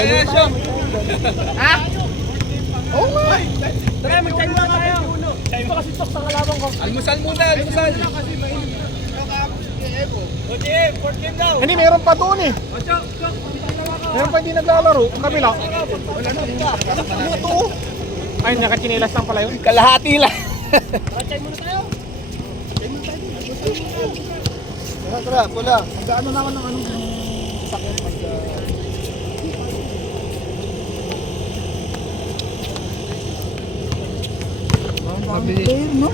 Ha? Oo nga. Tara, mag-try muna tayo. Ito kasi tok sa kalaban ko. Almusal muna, almusal. Hindi, meron pa doon eh. Meron pa hindi naglalaro. Ang kabila. Ano ito? Ay, nakachinelas lang pala yun. Kalahati lang. Tara, pula. Gaano naman ng anong sakyan pag... Mabilis. no?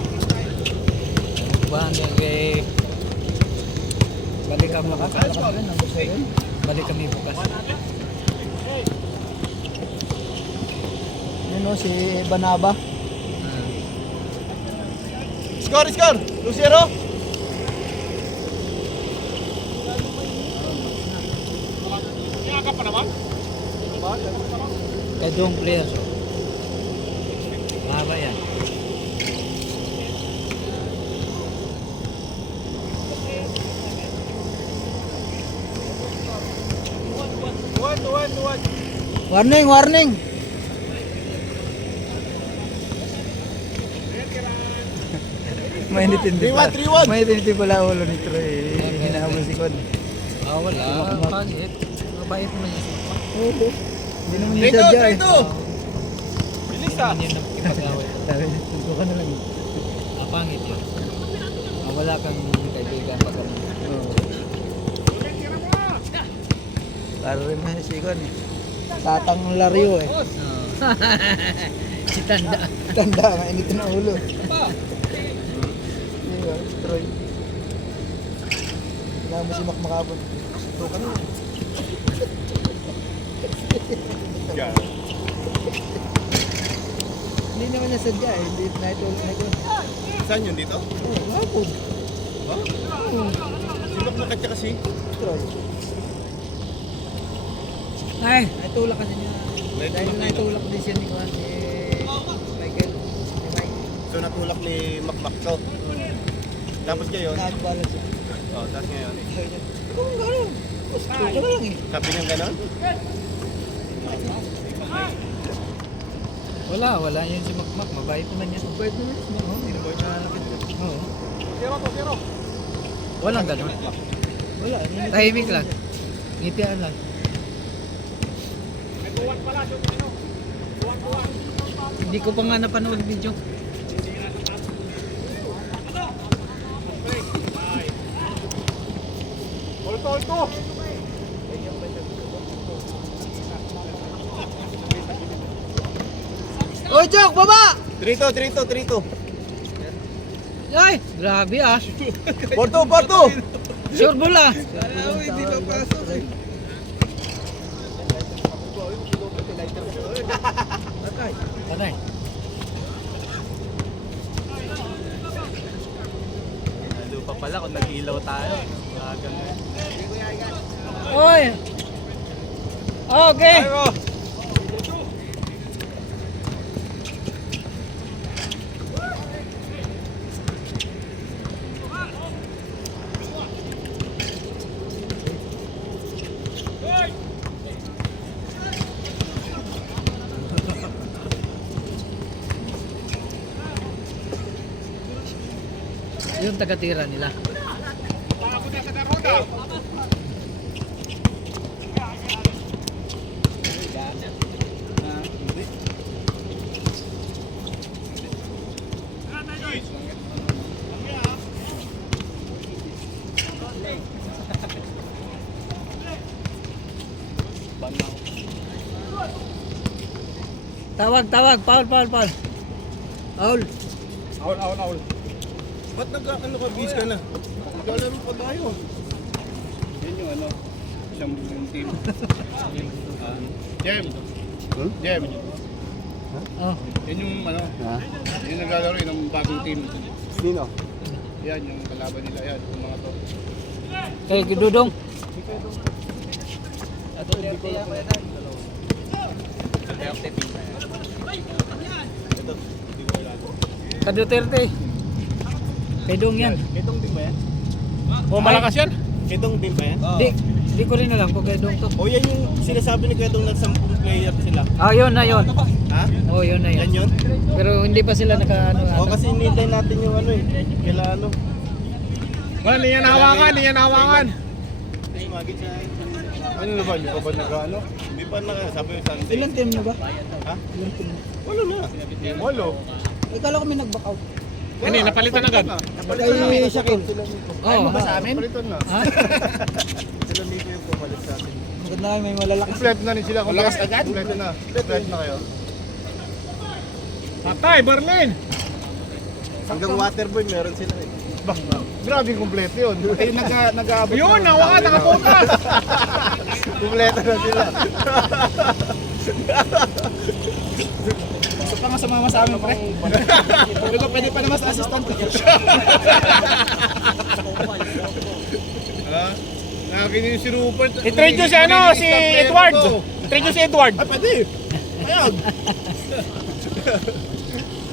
Bahan yan kay... Balik kami bukas. Balik kami bukas. Ano si Banaba? Score, score! 2-0! Kadong players. Mahaba yan. Warning, warning! Mainit hindi pa. 3-1, 3-1! Mainit hindi pala ulo ni Troy. Hinahabol si Kon. Wala. Pangit. Mabait naman yung sipa. Hindi naman yung sadya eh. Bilis ah. Hindi naman ipag-away. Sabi niya, tunto ka na lang eh. Pangit yun. Wala kang kaibigan pag ano. Para rin mo si Kon eh. Tatang Lario eh. Si Tanda. Tanda, mainit na ulo. Troy. Kailangan mo si Mac Macabon. Ito ka na. Hindi naman niya sadya eh. Hindi na ito. Saan yun dito? Oo, lapog. Ha? Sino nakatya kasi? Troy. Ay, naitulak kasi niya. Dahil Naitulak naitulak din siya ni Juan. Michael. Si Mike. So natulak ni Makmak to. Tapos ngayon, Nag-balance siya. tapos ngayon, Kung gano'n. Gusto ka na lang eh. sabi niyang ganon? Wala yan si Makmak. Mabait naman yan. Bait naman yun. Oo, Tinabay na lapit. Oo. 0-0. Walang ganun. Wala. Tahimik lang. Ngitian lang. Hindi ko pa nga napanood video. Ulto. Oy, Jok, baba! 3-2. Ay, grabe ah. Porto! Sure bola. Hindi pa pasok. Patay. Lalo pa pala kung nag-ilaw tayo. Ganun. Oy. Okay. Yung taga-tira nila. Tawag, Paul. Paul. Aul. Ba't nag-ano ka, bis ka na? Naglalaro pa tayo. Yan yung ano, isang team. Jem. Jem. Oh. Yan yung ano, yung naglalaro yun ng bagong team. Sino? Yan, yung kalaban nila yan, yung mga to. Kay Dudong. Ka Duterte. Kay Dong yan. Itong team ba yan? O, malakas yan? Itong team ba yan? Di, Hindi ko rin alam kung kaya doon to. O yan yung sinasabi ni Kuya Dong na 10 player sila. Ah, yun na yun. Ha? Oh, yun na Yan yun. yun? Pero hindi pa sila naka O kasi hinintay natin yung ano eh. Kaila ano. Wala, hindi yan hawakan, hindi yan hawakan. Ano na ba? Hindi pa ba nag-ano? Hindi pa na. Sabi yung Sunday. Ilang team na ba? Ha? Walo na. Walo. Ikala ko may nag-back out. Hindi, napalitan agad. Napalitan na. Kay Shakil. Oo. Ba sa amin? Napalitan na. Ha? Sila mismo yung pumalit sa atin. Maganda may malalakas. Kompleto na rin sila. Malakas agad? Kompleto na. Kompleto na kayo. Patay, Berlin. Hanggang Waterboy meron sila eh. Grabe yung kompleto yun. Eh, nag-aabot Yun, hawakan, nakapokas. Kompleto na sila. Gusto pa nga sumama sa amin, pre. Pero ko pwede pa naman sa assistant ko. Nakakin yung si Rupert. I-trade nyo si ano, si Edward. I-trade nyo si Edward. Ay, pwede. Ayag.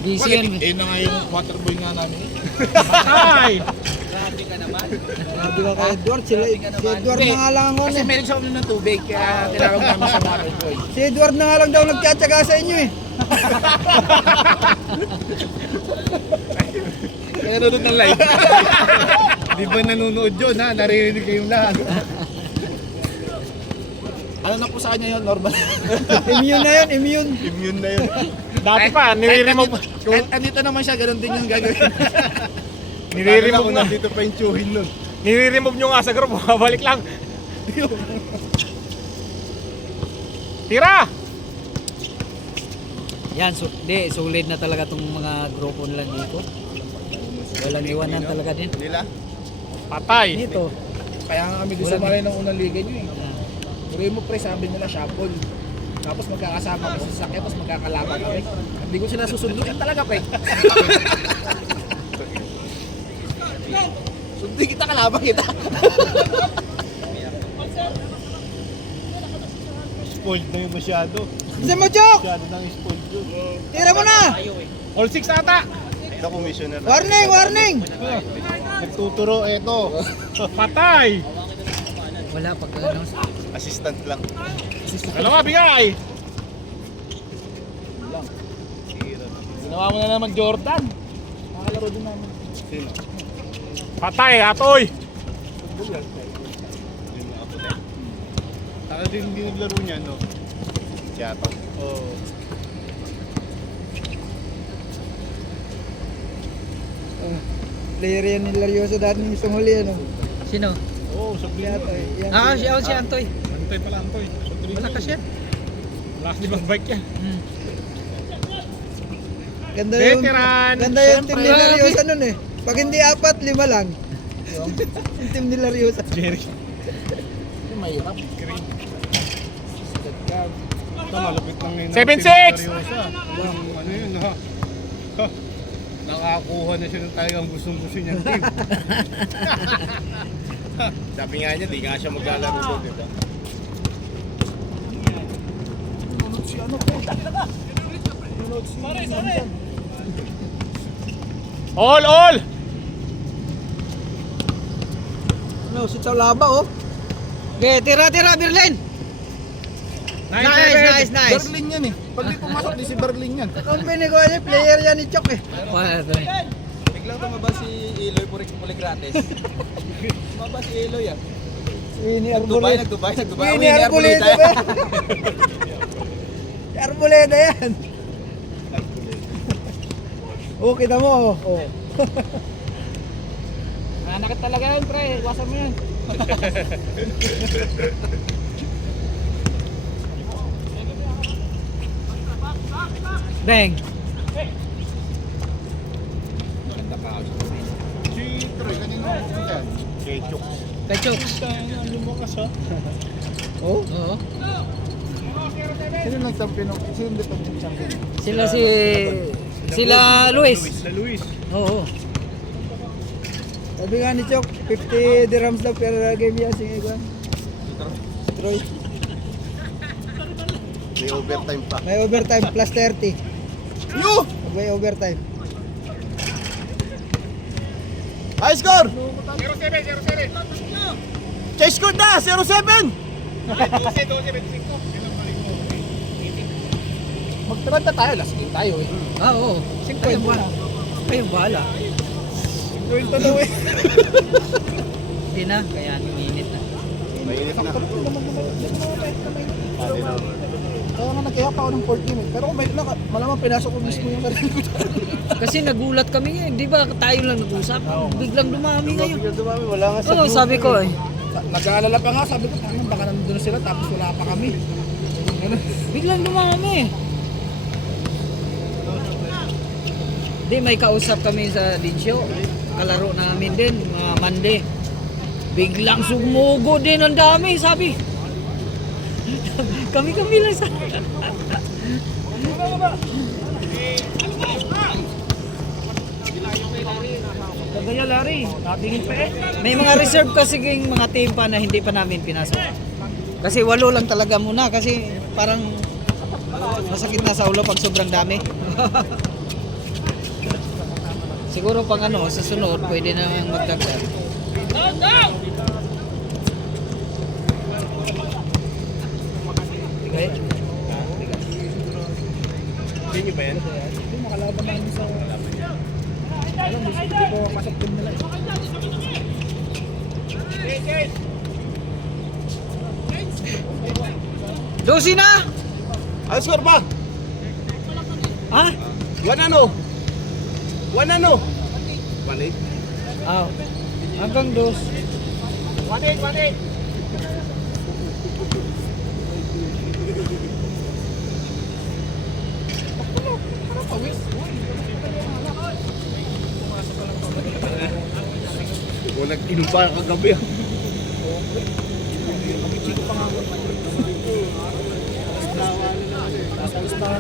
Busy yan. Na nga yung Waterboy nga namin. Patay. Grabe ka kay Edward. Si Edward na nga lang ako. Kasi meron siya uminom ng tubig, kaya tinawag namin sa mga boy. Si Edward na nga lang daw nagtsatsaga sa inyo eh. Kaya nanonood ng live. Di ba nanonood yun ha? Naririnig kayong lahat. Ano na po sa kanya yun, normal. Immune na yun, immune. Immune na yun. Dati pa, nire-remove. Kahit andito naman siya, ganun din yung gagawin. Nire-remove na. na. Nandito pa yung tsuhin nun. Nire-remove nyo nga sa group, balik lang. Tira! Yan, solid na talaga tong mga grupo nila dito. Walang iwanan talaga din. Nila? Patay. Dito. Kaya nga kami gusto malay ng unang liga nyo eh. Tuloy mo pre, sabi nila shuffle. Tapos magkakasama ko sa sakya, tapos magkakalaban kami. Hindi ko sila susunduin talaga pre. Sundin kita, kalaban kita. Spoiled na yung masyado. Isa mo, Jok! Masyado nang spoiled yun. Tira mo na! All 6 ata. Sa commissioner na. Warning, warning! Nagtuturo, eto. Patay. Wala pag ano. Assistant lang. Dalawa, bigay. Ginawa mo na naman Jordan. Nakakalaro din namin. Sino? Patay, atoy. Taka din hindi naglaro niya, no? Tiyato. Oo. Player yan ni Larioso dati yung isang huli ano. Sino? Oo, sabi niya. Si Antoy. Antay pala, Antoy. Malakas yan. Malakas di bang bike yan. Ganda yung Veteran. Ganda yung team ni Lariosa nun eh. Pag hindi 4, 5 lang. Yung team ni Lariosa. Jerry. Ito mahirap. Ito, malapit lang ngayon. 7-6. Ano yun, ha? Ha? Nakakuha na siya ng talagang gustong-gusto niyang team. Sabi nga niya, di nga siya maglalaro doon, di ba? All. No, si Chalaba oh. Okay, tira, Berlin. Nice. Berlin yan eh. Pag di pumasok, di si Berlin yan. Company ko yan, player yan ni Chok eh. Biglang tumaba si Eloy Pulik gratis. Tumaba si Eloy ah. Winnie Arboleda. Nag-Dubai. Winnie Arboleda ba? Arboleda yan. Oh, kita mo oh. Nanakit talaga yun pre, iwasan mo yan. Bang. Si Troy, kanina yan. Kechok. Kay Chok. Lumakas ha? Oh? Oo. Sino lang champion? Sino hindi champion? Sila Luis. Sa Luis. Oo. Sabi nga ni Chok, 50 dirhams daw per game yan si Egan. Troy. May overtime pa. May overtime plus 30. Yo! May overtime. High score! 0-7. Chase score na! 0-7! Magtirad na tayo, last game tayo eh. Oo. Kayong bahala. Kwento daw eh. Hindi na, kaya minit na. Mainit na. Kaya nga nagkaya pa ako ng 4 game eh. Pero kung may malamang pinasok ko mismo yung karil ko. Kasi nagulat kami ngayon, di ba tayo lang nag-usap? Biglang dumami ngayon. Dumami, wala nga sa Oo, sabi ko eh. Nag-aalala pa nga, sabi ko, tangan baka nandun sila tapos wala pa kami. Ano? Biglang dumami. Di, may kausap kami sa Dinsyo. Kalaro namin din, mga Monday. Biglang sumugo din ang dami, sabi. Kami lang sa... Kagaya Larry, natingin pa eh. May mga reserve kasi mga team pa na hindi pa namin pinasok. Kasi 8 lang talaga muna kasi parang masakit na sa ulo pag sobrang dami. Siguro pang sa sunod pwede na magdagdag. Okay. Hindi ba yan? Hindi makalaban namin sa... Alam, hindi ko pasok din nila eh. Dosi na! Ano score ba? Ha? 1-0. 1-0. 1-8. Ah, hanggang dos. 1-8. Kung nag-inom pa kagabi.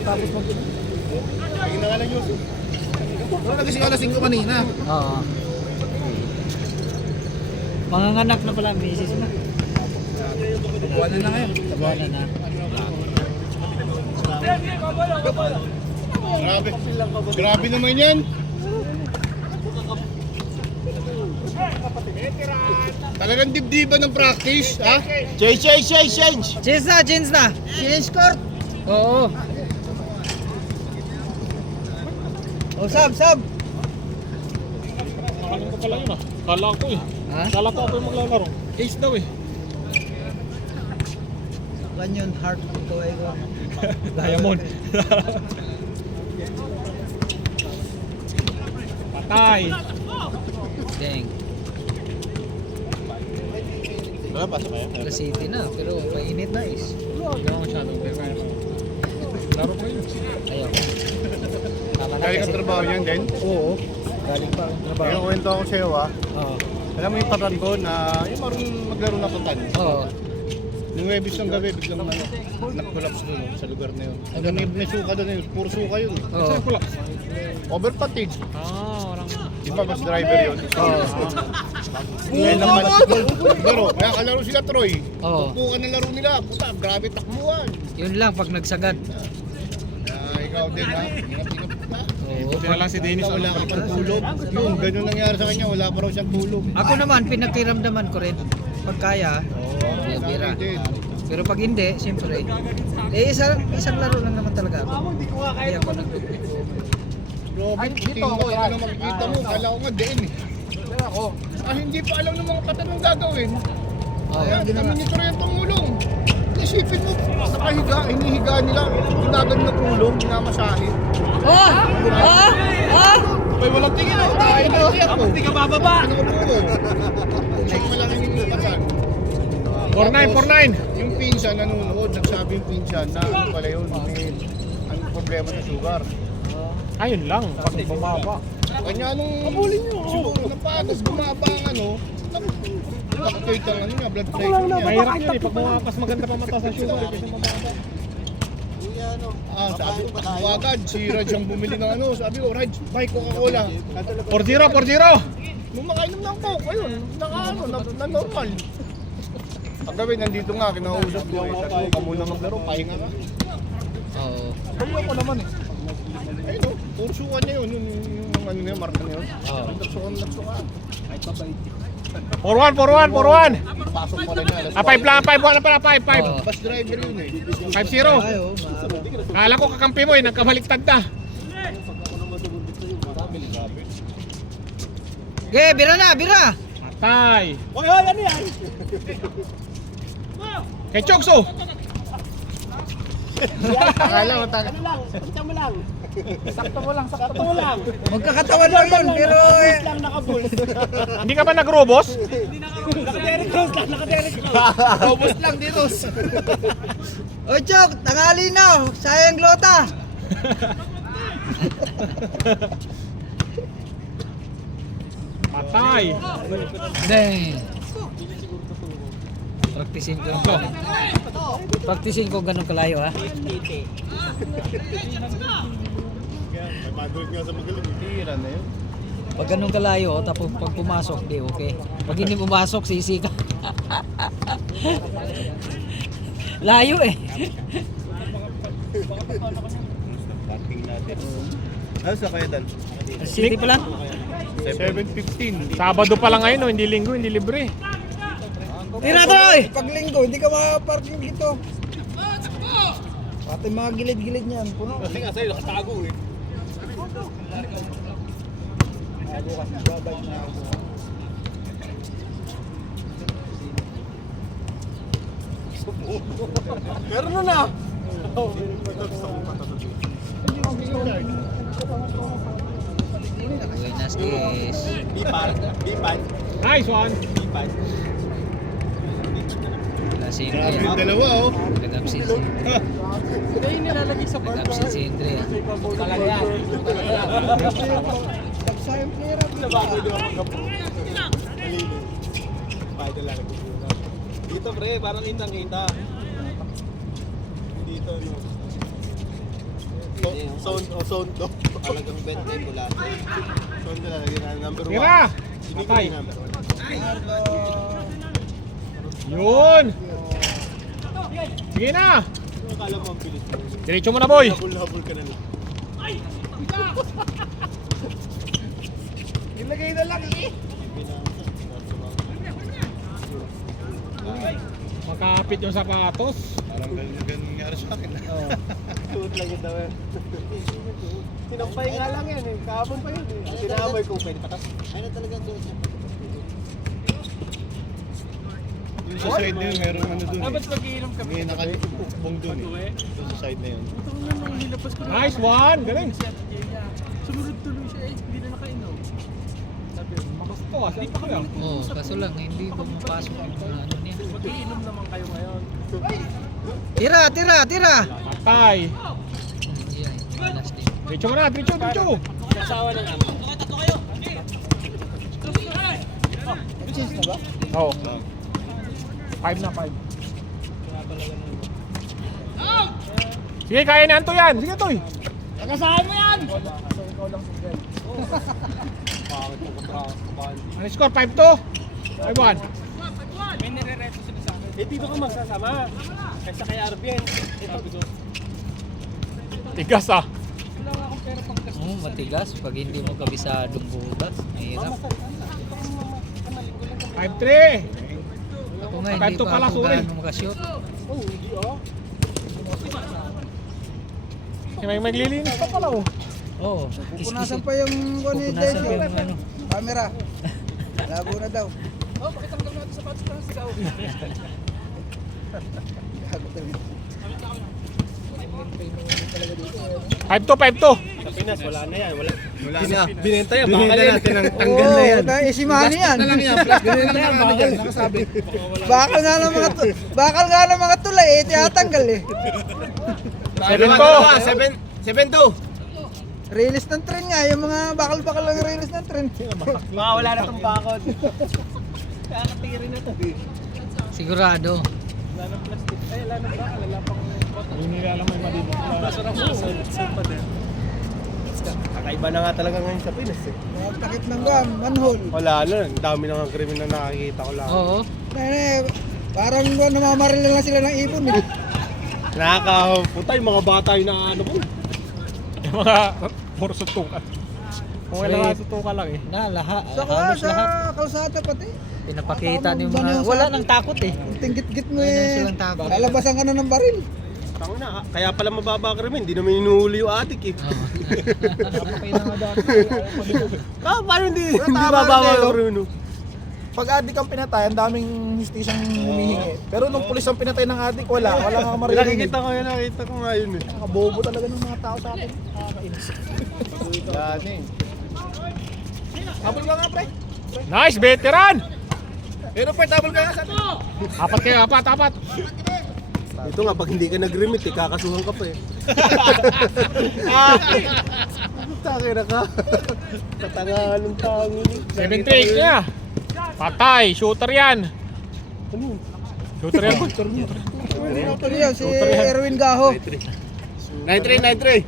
Tapos mag... Ay, nga lang yun. Wala nagising alas 5 kanina. Oo. Manganganak na pala, misis mo. Buwan na ngayon. Tabuanan na. Grabe. Grabe naman yan. Talagang dibdiba ng practice, ha? Change! Chins na! Change court! Oo. Oh, Sab! Nakalim ko pala yun ah. Kala ko eh. Ha? Kala ko ako yung maglalaro. Ace daw eh. Ganyan heart ko ay ko. Diamond. Patay. Dang. Wala, pasok kayo. Alas City na, pero mainit na is. Hindi ako masyadong pero kaya ko. Laro ko yun. Ayaw. Tama na Galing kasi. ang trabaho niyan din. Oo. Galing pa ang trabaho. Kaya kwento ako sa'yo, ha? Oo. Alam mo yung patan ko na yung marunong maglaro na patan. Oo. Nung Webis ng gabi, biglang nag-collapse doon sa lugar na yun. Hanggang may suka doon yun, puro suka yun. Oo. Saan pula? Over fatigue. Walang... Di ba, bus driver yun? Oo. Ngayon naman, laro. Kaya kalaro sila, Troy. Oo. Tupukan ng laro nila. Puta, grabe takbuhan. Yun lang pag nagsagad. Ikaw din, ha? Ingat-ingat ka. Oo. Buti na lang si Dennis. Wala ka pang tulog. Yun, ganun nangyari sa kanya. Wala pa raw siyang tulog. Ako naman, pinakiramdaman ko rin. Pag kaya, bira. Din. Pero pag hindi, siyempre. Isang laro lang naman talaga ako. Hindi ako nagtuturo. Grabe, dito ako. Ano makikita mo? Kala ko nga din eh. Pero ako, Hindi pa alam ng mga patanong gagawin. Oo. Kaya kami ni Troy ang tumulong. Isipin mo, nakahiga, hinihiga nila. Ginagan ng ulong, ginamasahe. Oh! Oh! Oh! May walang tingin ako. Tayo na ako. Hindi ka bababa. Ano ko po? Check mo lang yung inipasan. 49. Yung pinsan nanonood, nagsabi yung pinsan na ano pala yun, may anong problema sa sugar. Ayun lang. Pag bumaba. Kanya anong abulin nyo? Siguro napagod, bumaba ang ano, fluctuate ang ano niya, blood pressure niya. Mahirap yun eh. Pag bumapas maganda pa mata sa sugar. Kasi mababa. Sabi ko, takbo agad, si Raj ang bumili ng ano, sabi ko, Raj, buy Coca-Cola. 4-0. Nung makainom ng Coke, ayun, na normal. Paggabi, nandito nga, kinausap ko, sabi ko, muna maglaro, pahinga ka. Oo. ayoko naman eh. Ayun, puro suka niya yun, yung ano niya, marka niya yun. Oo. Nagsukan. Ay, pabait. 4-1, 4-1, 4-1. Pasok pa rin na. 5 lang, 5-1 na pala, 5-5. Oo. Bus driver yun eh. 5-0. Ayo, mahaba. Kala ko kakampi mo eh, nagkabaliktad na. Okay, bira na, bira. Matay. Hoy, ano yan? Kay Chokso. Akala mo tayo. Magkakatawan lang yun, pero Hindi ka ba nag-robos? Robust lang dito. Oy, Chok, tangali na. Sayang glota. Matay. Dang. Praktisin ko. Praktisin ko ganun kalayo ha. Pagod nga sa magaling. Tira na yun. Pag ganun kalayo, tapos pag pumasok, di okay. Pag hindi pumasok, sisi ka. Layo eh. Parking natin. Ano sa kaya Dan? City pa lang. 7:15. Sabado pa lang ngayon, no? Hindi linggo, hindi libre. Tira Troy! Pag linggo, hindi ka makaparking dito. Pati mga gilid-gilid niyan, puno. Kasi nga sa'yo, nakatago eh. Meron na na! Buenas is. B5. Nice one. Kasi Grabe yung dalawa oh. nag-absent si. Nag-absent si Andre ah. Tapsayang player ang Bago di ako magkapo. Paano lang dito pre, parang kitang-kita. Dito no. Sound to. Talagang bet din mula. Sound na lagyan na number 1. Tira. Matay. Yun. Sige na. Akala mo ang bilis mo. Diretso mo na, boy. Habol-habol ka na lang. Ilagay na lang eh. Makapit yung sapatos. Parang ganun nangyari sa akin. Suot lang yun daw. Sinampay nga lang yan eh. Kahapon pa yun eh. Sinamoy kung pwede patas. Ano talaga suot niya? Yung sa side na yun, merong ano dun eh. Ba't mag-iinom kami? May nakalibong dun eh. Yung sa side na yun. Nice one. Galing. Sumunod tuloy siya eh, hindi na nakainom. Makasto ah. Hindi pa kayo. Oo, kaso lang hindi pumapasok yung mga ano niya. Mag-iinom naman kayo ngayon. Tira, tira, tira. Matay. Yan, last day. Diretso mo na. Diretso. Asawa ng amo. Oo. 5 na, 5. Sige, kaya na Anto yan. Sige, Toy. Nakasahan mo yan! Ano score? 5-2? 5-1. May nire-reto sila sa akin. Eh, dito ka magsasama. Kaysa kay Arvin. Sabi ko, Tigas ah. wala nga akong pera pang gas. Oo, matigas. Pag hindi mo kabisadong butas, mahirap. 5-3. Ako nga, hindi 5-2 pa pala, ako sorry. gaano makashoot. Oh, hindi oh. May maglilinis pa pala oh. Oo, Pupunasan pa yung pupunasan pa yung ano. camera. Labo na daw. Oh, pakitanggal natin sa patos ng sigaw. 5-2. Sa Pinas, wala na yan. Wala na. Binenta yan. Binenta natin ang Tanggal na yan. Si Manny yan. Binenta yan. Bakal. Nakasabi. Bakal nga ng mga bakal nga ng mga tulay eh tinatanggal eh. 7-2. Release ng tren nga, yung mga bakal-bakal lang release ng tren. Baka wala na itong bakod. Kakatiri na to. Sigurado. Wala na plastic. Ay, wala na bakal. Wala pang Hindi nila alam may malinis. masarap sa pa din. Kakaiba na nga talaga ngayon sa Pinas eh. Takip ng gam, manhole. Wala na. Ang dami na nga krimen na nakikita ko lang. Oo. Parang namamaril lang sila ng ipon eh. Nakakaputa yung mga bata yung na ano po. Yung mga puro suntukan. Kung wala ka tutuka lang eh. Na lahat. Saka Halos sa lahat. kalsada pati. Pinapakita ni Tama, mga ganun wala sa- nang takot eh. Kung tinggit-git mo Wala na eh. silang takot. Lalabasan ka na ng baril. Tango na, kaya pala mababa ka rin, hindi naman inuhuli yung atik eh. Napakita nga dati. Paano hindi tama bababa rin, ka no? rin, no? Pag adik ang pinatay, ang daming justisyang humihingi. Pero nung pulis ang pinatay ng adik, wala nga maririnig. Nakita ko nga yun eh. Nakabobo talaga ng mga tao sa akin. Nakakainis. Yan eh. Habol ka nga, pre. Nice, veteran! Pero pre, habol ka nga sa akin. Apat kayo, apat. Ito nga, pag hindi ka nag-remit eh, kakasuhan ka pa eh. Tangi na ka. Tatangahan ng tangi. 7-3 niya. Patay, shooter yan. Ano yun? Shooter yan. Ito niya, si Erwin Gaho. 9-3.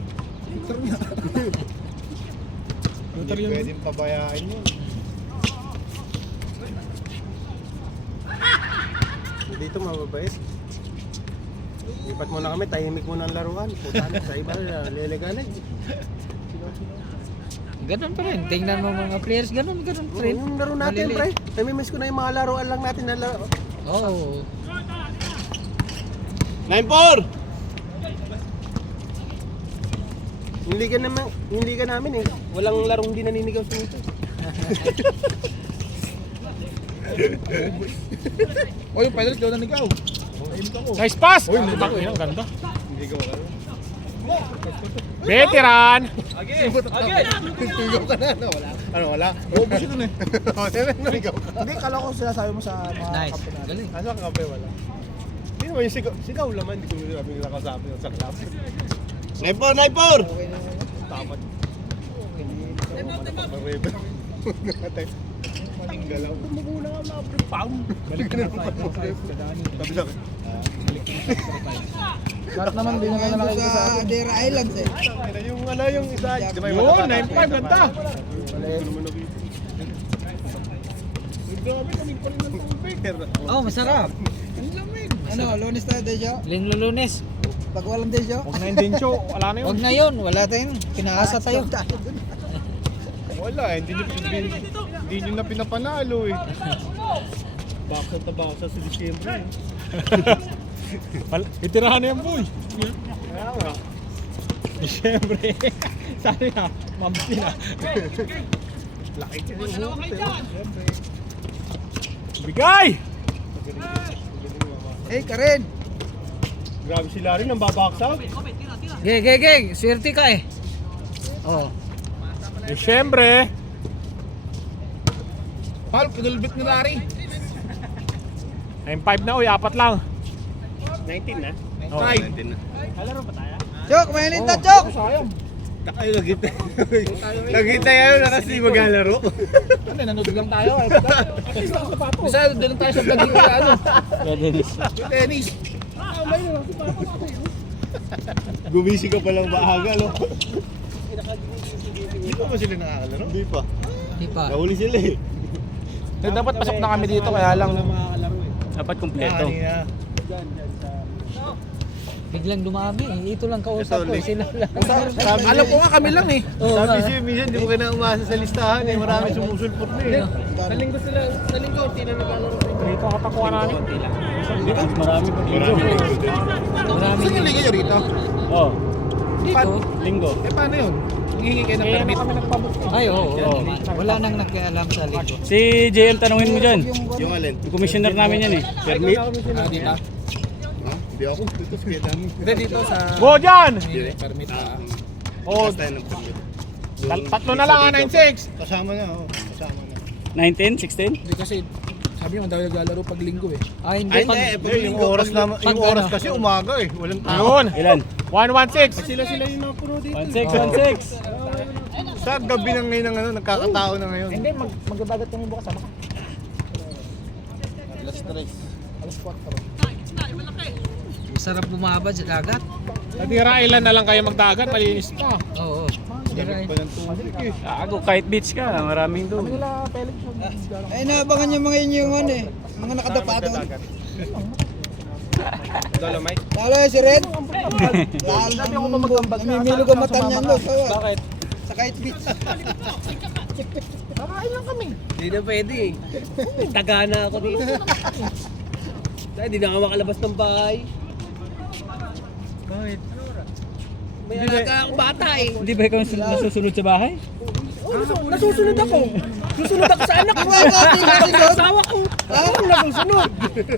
Hindi pwedeng pabayaan yun. Dito mababait. Lipat muna kami, tahimik muna ang laruan. Puta na, sa iba, leleganan. Ganun pa rin. Tingnan mo mga players, ganun pa rin. Yung laro natin, pre. Maliliit. Namimiss ko na yung mga laruan lang natin na laro. Oo. 9-4! Hindi ka namin eh. Walang larong di naninigaw sa ito. O yung pedals daw na nigaw. Ayun ako. Nice pass! Uy, ang ganda. Hindi ko alam. Veteran! Naligaw ka na, no? Wala. Ano, wala? Oo, busi dun eh. Naligaw ka. Hindi, kala ko sinasabi mo sa mga Nice. kampo natin. Galing. Ano ang kape, wala? Hindi naman yung sigaw laman, hindi ko sabi nila kasabi sa class. 9-4! Tapat. Pag-rebel. Maling galaw. Mabuna ka na, pre. Pam! Balik ka na naman. Sabi lang. Lahat naman din naman nakikita sa atin. Dera Islands eh. Yung ano, yung isa. Di ba yung Yun, mataba? 9-5, ganda. Grabe, kaming pa rin ng tubig. Oh, masarap. Ano, Lunes tayo, Dejo? Lunes. Pag walang Dejo? Huwag na yung Dincho, wala na yun. Wag na yun. Wala tayong. Pinaasa tayo. Wala, hindi nyo na pinapanalo eh. Baksa na baksa sa Disyembre. Itirahan na yan, boy. Kaya nga. Siyempre. Sabi na, mamsi na. Laki ka rin yung Bigay! Eh, Karen! Grabe sila rin, ang babaksa. Geng. Swerte ka eh. Oh. Siyempre. Paul, kinulbit ni Larry. 9-5 na, uy, apat lang. 19 na? Oh. Chok, may nita, Chok! Sayang. Ay, nagkita yan na kasi maglalaro. Ano, nanood lang tayo. At least nakasapatos. Bisa, doon tayo sa vlog dito. Ano? Yung tennis. Gumising ka palang maaga, no? Hindi pa ba sila nakakalaro? Hindi pa. Di pa. Nahuli sila eh. Dapat pasok na kami dito, kaya lang. Dapat kumpleto. Kanina. Biglang dumami eh. Ito lang kausap ko. Sila lang. Alam ko nga kami lang eh. Oo, Sabi nga. siya, minsan di mo ka na umasa sa listahan eh. Marami sumusulpot na eh. Sa linggo, hindi na naglalaro sa Dito ang katakuha namin. Marami pa dito. Marami. Saan yung liga nyo rito? Oh, Dito. linggo. Eh, paano yun? Hihingi kayo ng Kaya na permit. kami nagpabot. Ay, oo. Wala nang nakialam sa linggo. Si JL, tanungin mo dyan. Yung alin? Yung commissioner namin yan eh. Permit? Ah, dito? Hindi ako. Dito sa Vietnam. Hindi, dito sa... Go dyan! Permit. Oh, Tayo ng permit. tatlo na lang, 9-6. Kasama na, oh. Kasama na. 19, 16? Hindi kasi, sabi mo, dahil naglalaro pag linggo eh. Ay, hindi. Yung oras na, yung pag oras ano? kasi umaga eh. Walang tao. Yun, Ilan? 1-1-6. Sila yung mga puro dito. 16, 16. Sa gabi na ngayon ng ano, nagkakatao na ngayon. Hindi, magdadagat kami bukas. Sama ka. Alas 3. Alas 4. Sarap bumabad sa dagat. Natira ilan na lang kayo magdagat, malinis pa. Oo. Lamig pa ng tubig eh. Ako, kahit beach ka, maraming doon. Nila, pelik siya. Ay, naabangan yung mga inyo yung ano eh. Mga nakadapa doon. Dolomite? Lalo si Red. Lalo namimilog ang mata niyan doon. Bakit? Sa Kite beach. Kakain lang kami. Hindi na pwede eh. Tagana ako dito. Dahil di na ako makalabas ng bahay. Bakit? May alaga akong bata eh. Hindi ba ikaw nasusunod sa bahay? Nasusunod ako. Susunod ako sa anak ko. Di ba ikaw tigasin doon? Asawa ko. Ako nasusunod.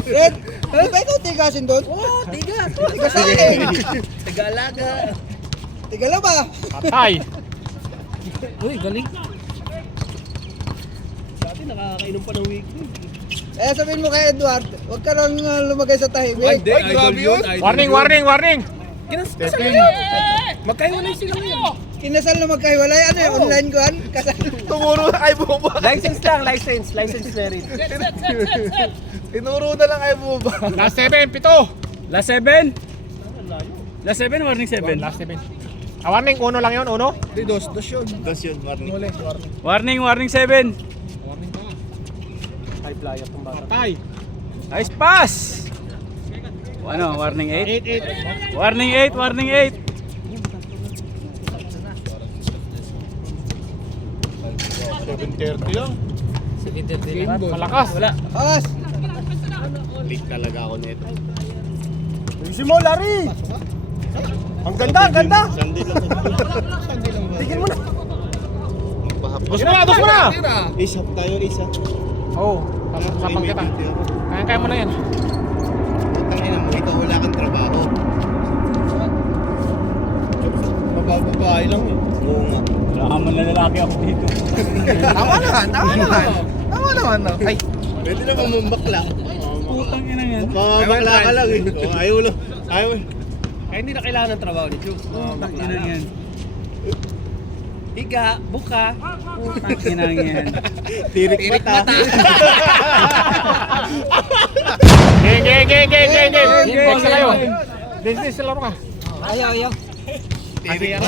Red, di ba ikaw tigasin doon? Oo, tiga. Tiga sa akin. Taga-alaga. Tiga lang ba? Patay. Uy, galing. Dati nakakainom pa ng weekly. Eh sabihin mo kay Edward, huwag ka nang lumagay sa tahimik. Grabe yun. Warning, warning, warning. Kinasal magkahiwalay sila ngayon. Kinasal na magkahiwalay, ano yung online ko Kasal. Tumuro na kay Buba. License lang, license married. Tinuro na lang kay Buba. Last 7, 7. Last 7? Last 7, warning 7. Last 7. Warning, uno lang yun, uno. Hindi, dos yun. Dos yun, warning. Warning 7. High flyer tong bata. Patay. Nice pass! Ano, warning 8? 8. Warning 8, warning 8. 7:30 lang. Sige, Malakas. Wala. As, Leak talaga ako nito. Ayusin mo, Larry! Ang ganda, ang ganda! Sandi lang. Tigil mo na! Dos mo na, dos mo na. Isa tayo, isa. Oo, sapang kita. Kaya mo na yan. Tangina mo, ikaw wala kang trabaho. Mabababae lang eh. Oo nga. Wala ka man na lalaki ako dito. Tama naman no. Ay, pwede na mamambakla. Putang ina yan. Mamambakla ka lang eh. Oh, ayaw lang. Ayaw. Kaya hindi na kailangan ng trabaho ni Chus. Putang ina yan. Higa, buka. Putang ina yan. Tirik mata. Game. Boss na kayo. This is laro ka. Ayaw. Tirik